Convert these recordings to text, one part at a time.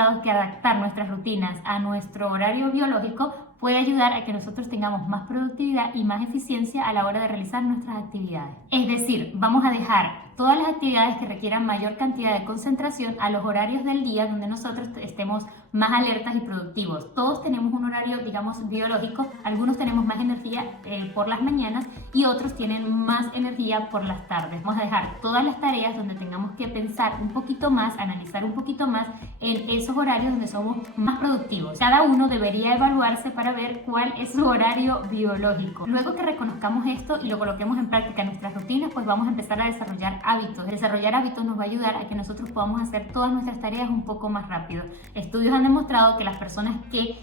demostrado que adaptar nuestras rutinas a nuestro horario biológico puede ayudar a que nosotros tengamos más productividad y más eficiencia a la hora de realizar nuestras actividades. Es decir, vamos a dejar todas las actividades que requieran mayor cantidad de concentración a los horarios del día donde nosotros estemos más alertas y productivos. Todos tenemos un horario, digamos, biológico. Algunos tenemos más energía por las mañanas y otros tienen más energía por las tardes. Vamos a dejar todas las tareas donde tengamos que pensar un poquito más, analizar un poquito más en esos horarios donde somos más productivos. Cada uno debería evaluarse para ver cuál es su horario biológico. Luego que reconozcamos esto y lo coloquemos en práctica en nuestras rutinas, pues vamos a empezar a desarrollar hábitos. Desarrollar hábitos nos va a ayudar a que nosotros podamos hacer todas nuestras tareas un poco más rápido. Estudios han demostrado que las personas que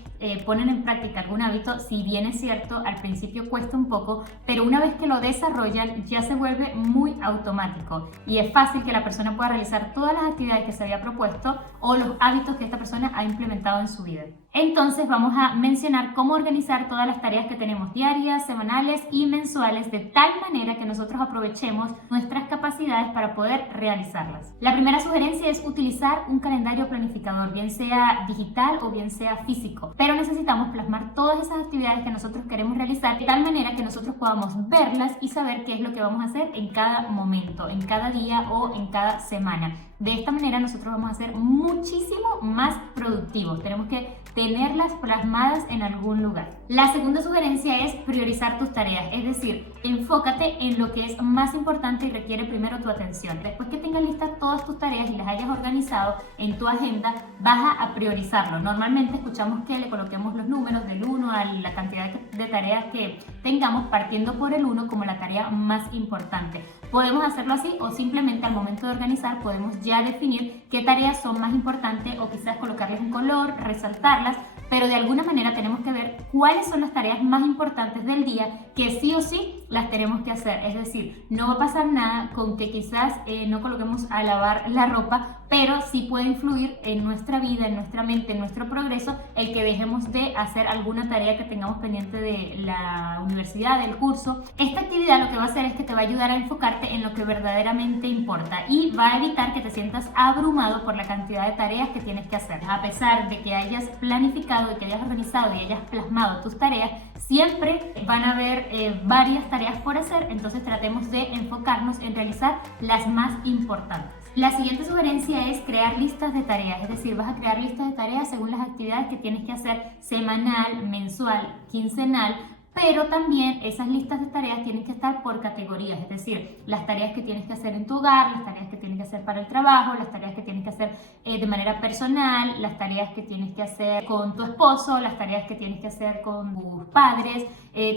ponen en práctica algún hábito, si bien es cierto, al principio cuesta un poco, pero una vez que lo desarrollan ya se vuelve muy automático y es fácil que la persona pueda realizar todas las actividades que se había propuesto o los hábitos que esta persona ha implementado en su vida. Entonces vamos a mencionar cómo organizar todas las tareas que tenemos diarias, semanales y mensuales de tal manera que nosotros aprovechemos nuestras capacidades para poder realizarlas. La primera sugerencia es utilizar un calendario planificador, bien sea digital o bien sea físico, pero necesitamos plasmar todas esas actividades que nosotros queremos realizar de tal manera que nosotros podamos verlas y saber qué es lo que vamos a hacer en cada momento, en cada día o en cada semana. De esta manera nosotros vamos a ser muchísimo más productivos. Tenemos que tenerlas plasmadas en algún lugar. La segunda sugerencia es priorizar tus tareas, es decir, enfócate en lo que es más importante y requiere primero tu atención. Después que tengas listas todas tus tareas y las hayas organizado en tu agenda, vas a priorizarlo. Normalmente escuchamos que le coloquemos los números del 1 a la cantidad de tareas que tengamos, partiendo por el 1 como la tarea más importante. Podemos hacerlo así o simplemente al momento de organizar podemos ya definir qué tareas son más importantes o quizás colocarles un color, resaltarlas, pero de alguna manera tenemos que ver cuáles son las tareas más importantes del día que sí o sí las tenemos que hacer. Es decir, no va a pasar nada con que quizás no coloquemos a lavar la ropa, pero sí puede influir en nuestra vida, en nuestra mente, en nuestro progreso, el que dejemos de hacer alguna tarea que tengamos pendiente de la universidad, del curso. Esta actividad lo que va a hacer es que te va a ayudar a enfocarte en lo que verdaderamente importa y va a evitar que te sientas abrumado por la cantidad de tareas que tienes que hacer. A pesar de que hayas planificado, de que hayas organizado y hayas plasmado tus tareas, siempre van a haber varias tareas por hacer, entonces tratemos de enfocarnos en realizar las más importantes. La siguiente sugerencia es crear listas de tareas, es decir, vas a crear listas de tareas según las actividades que tienes que hacer semanal, mensual, quincenal, pero también esas listas de tareas tienen que estar por categorías, es decir, las tareas que tienes que hacer en tu hogar, las tareas que tienes que hacer para el trabajo, las tareas que tienes que hacer de manera personal, las tareas que tienes que hacer con tu esposo, las tareas que tienes que hacer con tus padres.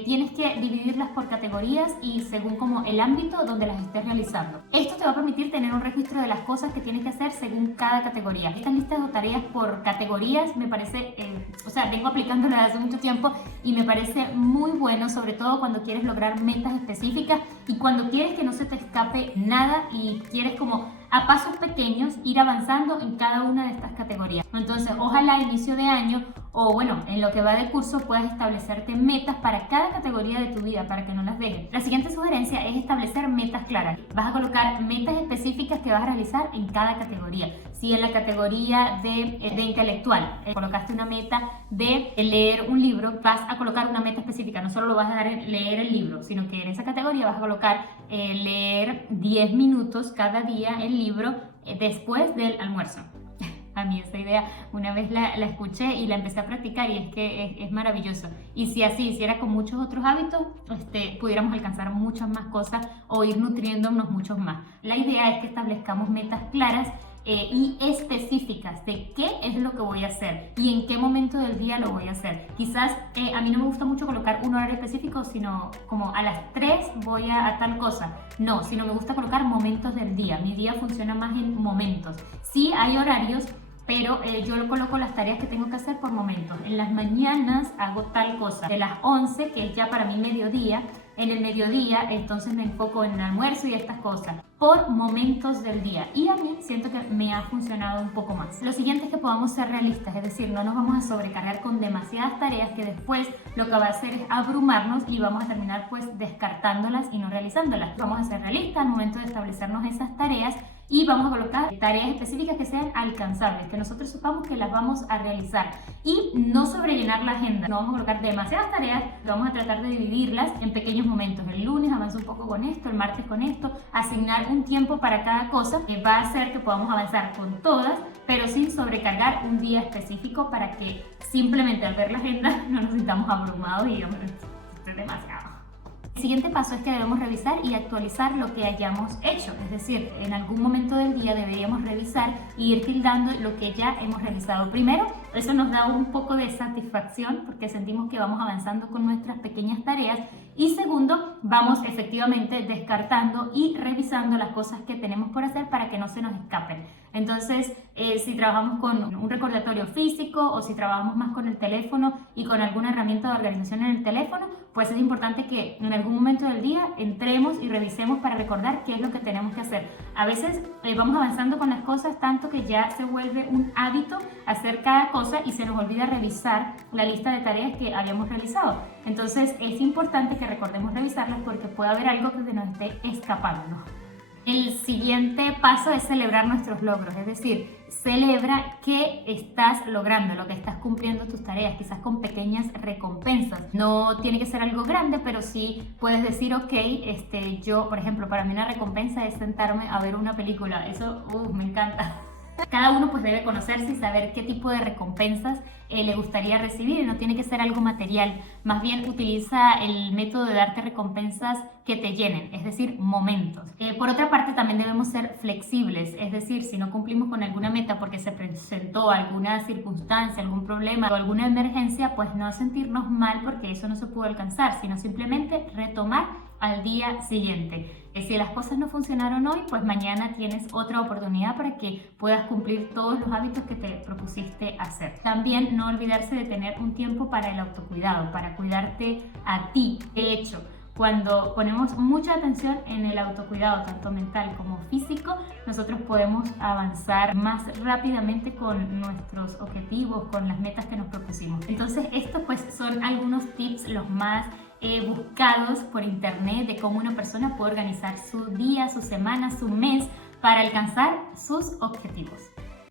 Tienes que dividirlas por categorías y según como el ámbito donde las estés realizando. Esto te va a permitir tener un registro de las cosas que tienes que hacer según cada categoría. Estas listas de tareas por categorías me parece, vengo aplicándolas hace mucho tiempo y me parece muy bueno, sobre todo cuando quieres lograr metas específicas y cuando quieres que no se te escape nada y quieres como a pasos pequeños ir avanzando en cada una de estas categorías. Entonces, ojalá a inicio de año o bueno, en lo que va de curso puedas establecerte metas para cada categoría de tu vida para que no las dejes. La siguiente sugerencia es establecer metas claras. Vas a colocar metas específicas que vas a realizar en cada categoría. Si en la categoría de intelectual colocaste una meta de leer un libro, vas a colocar una meta específica. No solo lo vas a dar en leer el libro, sino que en esa categoría vas a colocar leer 10 minutos cada día el libro después del almuerzo. A mí esta idea una vez la escuché y la empecé a practicar y es que es maravilloso. Y si así hiciera con muchos otros hábitos, pudiéramos alcanzar muchas más cosas o ir nutriéndonos muchos más. La idea es que establezcamos metas claras y específicas de qué es lo que voy a hacer y en qué momento del día lo voy a hacer. Quizás a mí no me gusta mucho colocar un horario específico, sino como a las 3 voy a tal cosa. No, sino me gusta colocar momentos del día. Mi día funciona más en momentos. Sí hay horarios, pero yo coloco las tareas que tengo que hacer por momentos. En las mañanas hago tal cosa. De las 11, que es ya para mí mediodía, en el mediodía entonces me enfoco en el almuerzo y estas cosas. Por momentos del día. Y a mí siento que me ha funcionado un poco más. Lo siguiente es que podamos ser realistas, es decir, no nos vamos a sobrecargar con demasiadas tareas que después lo que va a hacer es abrumarnos y vamos a terminar pues descartándolas y no realizándolas. Vamos a ser realistas al momento de establecernos esas tareas y vamos a colocar tareas específicas que sean alcanzables, que nosotros sepamos que las vamos a realizar y no sobrellenar la agenda. No vamos a colocar demasiadas tareas, vamos a tratar de dividirlas en pequeños momentos. El lunes avanzo un poco con esto, el martes con esto, asignar un tiempo para cada cosa que va a hacer que podamos avanzar con todas, pero sin sobrecargar un día específico para que simplemente al ver la agenda no nos sintamos abrumados y digamos, esto es demasiado. El siguiente paso es que debemos revisar y actualizar lo que hayamos hecho, es decir, en algún momento del día deberíamos revisar y ir tildando lo que ya hemos realizado. Primero, eso nos da un poco de satisfacción porque sentimos que vamos avanzando con nuestras pequeñas tareas, y segundo, vamos efectivamente descartando y revisando las cosas que tenemos por hacer para que no se nos escapen. Entonces, si trabajamos con un recordatorio físico o si trabajamos más con el teléfono y con alguna herramienta de organización en el teléfono, pues es importante que en algún momento del día entremos y revisemos para recordar qué es lo que tenemos que hacer. A veces vamos avanzando con las cosas tanto que ya se vuelve un hábito hacer cada cosa y se nos olvida revisar la lista de tareas que habíamos realizado. Entonces es importante que recordemos revisarlas porque puede haber algo que se nos esté escapando. El siguiente paso es celebrar nuestros logros, es decir, celebra que estás logrando, lo que estás cumpliendo tus tareas, quizás con pequeñas recompensas. No tiene que ser algo grande, pero sí puedes decir, ok, yo, por ejemplo, para mí una recompensa es sentarme a ver una película. Eso, me encanta. Cada uno pues debe conocerse y saber qué tipo de recompensas le gustaría recibir, y no tiene que ser algo material. Más bien utiliza el método de darte recompensas que te llenen, es decir, momentos. Por otra parte, también debemos ser flexibles, es decir, si no cumplimos con alguna meta porque se presentó alguna circunstancia, algún problema o alguna emergencia, pues no sentirnos mal porque eso no se pudo alcanzar, sino simplemente retomar al día siguiente. Si las cosas no funcionaron hoy, pues mañana tienes otra oportunidad para que puedas cumplir todos los hábitos que te propusiste hacer. También no olvidarse de tener un tiempo para el autocuidado, para cuidarte a ti. De hecho, cuando ponemos mucha atención en el autocuidado, tanto mental como físico, nosotros podemos avanzar más rápidamente con nuestros objetivos, con las metas que nos propusimos. Entonces, estos pues son algunos tips, los más buscados por internet, de cómo una persona puede organizar su día, su semana, su mes para alcanzar sus objetivos.